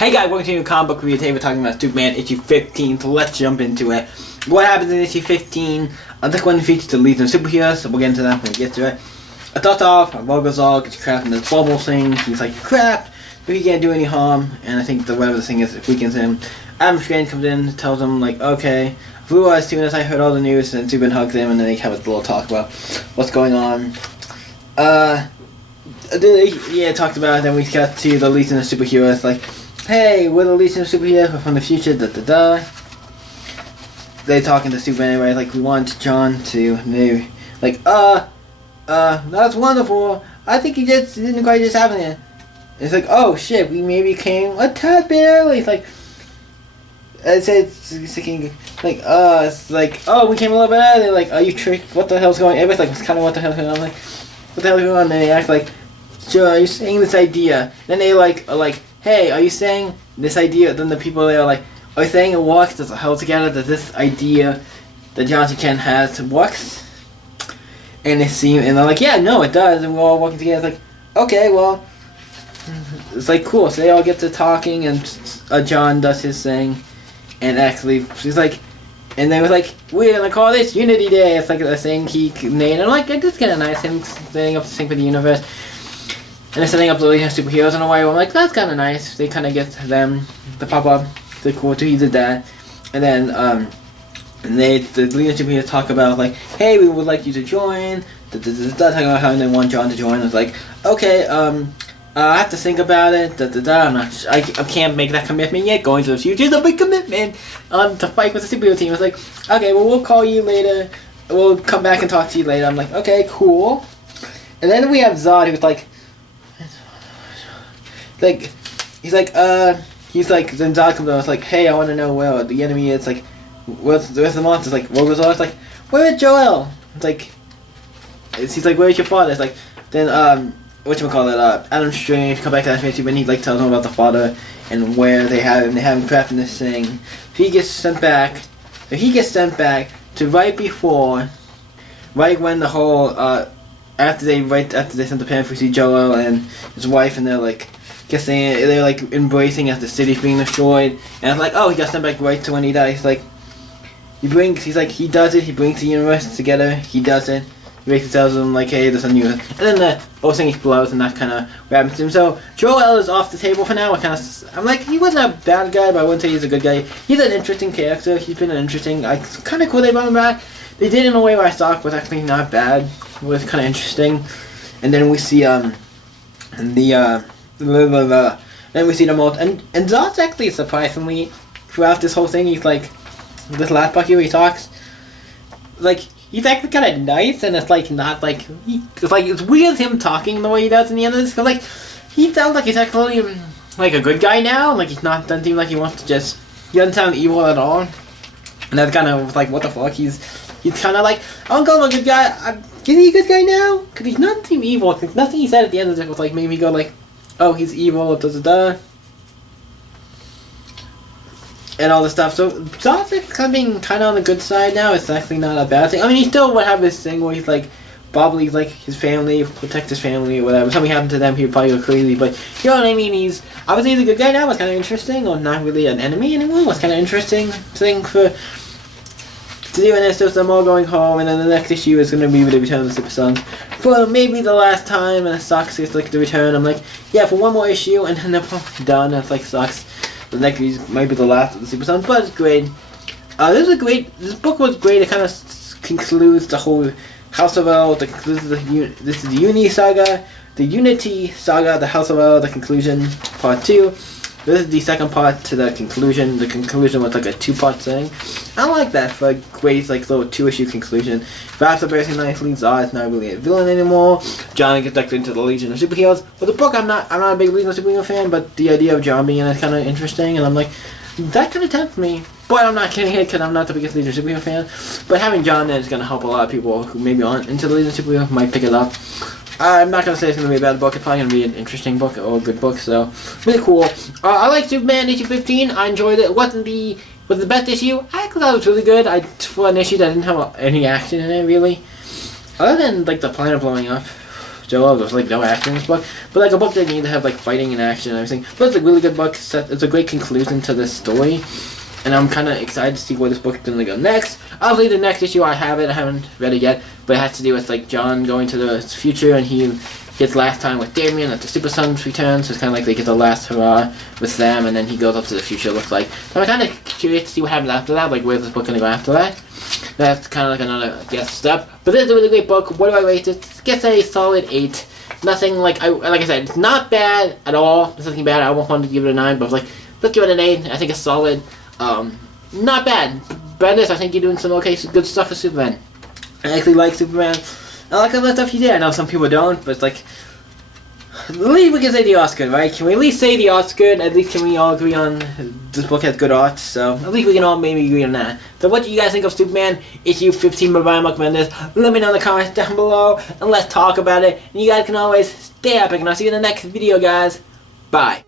Hey guys, welcome to a new comic book review. Today we're talking about Superman issue 15, so let's jump into it. What happens in issue 15? This one features the Legion of Superheroes, so we'll get into that when we get to it. I thought off, Rogozol gets trapped in this bubble thing. He's like, crap, but he can't do any harm, and I think the whatever the thing is, it weakens him. Adam Strange comes in, tells him, like, okay, Blue Eyes, as soon as I heard all the news, and then Superman hugs him, and then they have a little talk about what's going on. Yeah, talked about it, then we got to the Legion of Superheroes, like, hey, we're the Legion of Superheroes, we're from the future, da-da-da. They talking to Superman anyway, like, we want John to, maybe, like, that's wonderful, I think he didn't quite just happen yet. It's like, oh shit, we maybe came a tad bit early. It's like, it's like, oh, we came a little bit early. Like, are you tricked? What the hell's going on? Everybody's like, it's kind of what the hell's going on. I'm like, what the hell's going on? And they act like, sure, are you saying this idea? Then they are like, hey, are you saying this idea? Then the people there are like, are you saying it works? Does it hold together? Does this idea that Jonathan Kent has works? And they're like, yeah, no, it does. And we're all working together. It's like, okay, well, it's like cool. So they all get to talking, and John does his thing, and actually she's like, and they was like, we're gonna call this Unity Day. It's like a thing he made, and I'm like, that's kind of nice. Him setting up the thing for the universe, and they're setting up the Legion of Superheroes in a way where I'm like, that's kind of nice. They kind of get them to pop up. They're cool too. He did that, and then and the Legion of Superheroes talk about like, hey, we would like you to join. Talking about how they want John to join. It's like, okay, I have to think about it. I can't make that commitment yet. Going to the future is a big commitment. To fight with the superhero team. It's like, okay, well, we'll call you later. We'll come back and talk to you later. I'm like, okay, cool. And then we have Zod, who's like, then Zod comes over. It's like, hey, I want to know where the enemy is. Like, where's the monster? It's like, Rogozol. It's like, where's Joel? It's like, he's like, where's your father? It's like, then whatchamacallit, Adam Strange come back to Adam Strange, and he like tells him about the father and where they have him. They have him trapped in this thing. He gets sent back. So he gets sent back to right when the whole after they sent the pen, we see Joel and his wife, and they're like they're like embracing as the city's being destroyed. And it's like, oh, he got sent back right to when he dies. He's like, he does it. He brings the universe together. He does it. He basically tells them like, hey, there's a new, and then the whole thing explodes, and that kind of what happens to him. So Joel is off the table for now. I'm like, he wasn't a bad guy, but I wouldn't say he's a good guy. He's an interesting character. He's been an interesting, kind of cool they brought him back. They did it in a way where I thought was actually not bad. It was kind of interesting. And then we see then we see the most, and Zod's actually surprisingly throughout this whole thing. He's like, this last part here he talks, like, he's actually kind of nice, and it's like not like it's weird him talking the way he does in the end of this, because like he sounds like he's actually like a good guy now. Like doesn't seem like he wants to just, he doesn't sound evil at all, and that's kind of like, what the fuck. He's kind of like, I'm going a good guy. Is he a good guy now? Because he's not seem evil. Cause nothing he said at the end of it was like made me go like, oh, he's evil, da. And all this stuff. So Zod's coming kind of on the good side now. It's actually not a bad thing. I mean, he still would have this thing where he's like, probably like his family, protect his family or whatever. Something happened to them, he'd probably go crazy. But you know what I mean? He's obviously a good guy now. It's kind of interesting, or not really an enemy anymore. It's kind of interesting thing to do. And it's just them all going home, and then the next issue is going to be with the Return of the Super Sons for maybe the last time. And it sucks. It's like the return. I'm like, yeah, for one more issue, and then they're probably done. It's like sucks. The next might be the last of the Super Sons, but it's great. This book was great. It kind of concludes the whole House of L. This is the Unity Saga, the Unity Saga, the House of L, the conclusion, part 2. This is the second part to the conclusion. The conclusion was like a 2-part thing. I like that for a great like little 2-issue conclusion. Wraps up everything nicely. Zod is not really a villain anymore. John gets ducked into the Legion of Superheroes. But the book, I'm not a big Legion of Superheroes fan, but the idea of John being in it is kind of interesting, and I'm like, that kind of tempts me. But I'm not getting it because I'm not the biggest Legion of Superheroes fan. But having John in is going to help a lot of people who maybe aren't into the Legion of Superheroes, might pick it up. I'm not going to say it's going to be a bad book. It's probably going to be an interesting book or a good book. So, really cool. I like Superman issue 15. I enjoyed it. It wasn't the best issue. I actually thought it was really good. For an issue that didn't have any action in it, really. Other than, like, the planet blowing up. JoJo. There's like no action in this book, but like a book that needed to have like fighting and action and everything. But it's a really good book. It's a great conclusion to this story, and I'm kind of excited to see where this book is gonna go next. Obviously, the next issue I haven't read it yet, but it has to do with like John going to the future and his last time with Damien at the Super Sons return, so it's kind of like they get the last hurrah with them, and then he goes up to the future, it looks like. So I'm kind of curious to see what happens after that, like where's this book going to go after that. That's kind of like another step. But this is a really great book. What do I rate it? It gets a solid 8. Nothing like I said, it's not bad at all. There's nothing bad. I almost wanted to give it a 9, but I was like, let's give it an 8. I think it's solid. Not bad. Bendis, I think you're doing some good stuff with Superman. I actually like Superman. I like all the stuff you did. I know some people don't, but it's like, at least we can say the art's good, right? Can we at least say the art's good? At least can we all agree on this book has good art? So at least we can all maybe agree on that. So what do you guys think of Superman issue 15 by Brian Michael Bendis? Let me know in the comments down below, and let's talk about it. And you guys can always stay epic, and I'll see you in the next video, guys. Bye.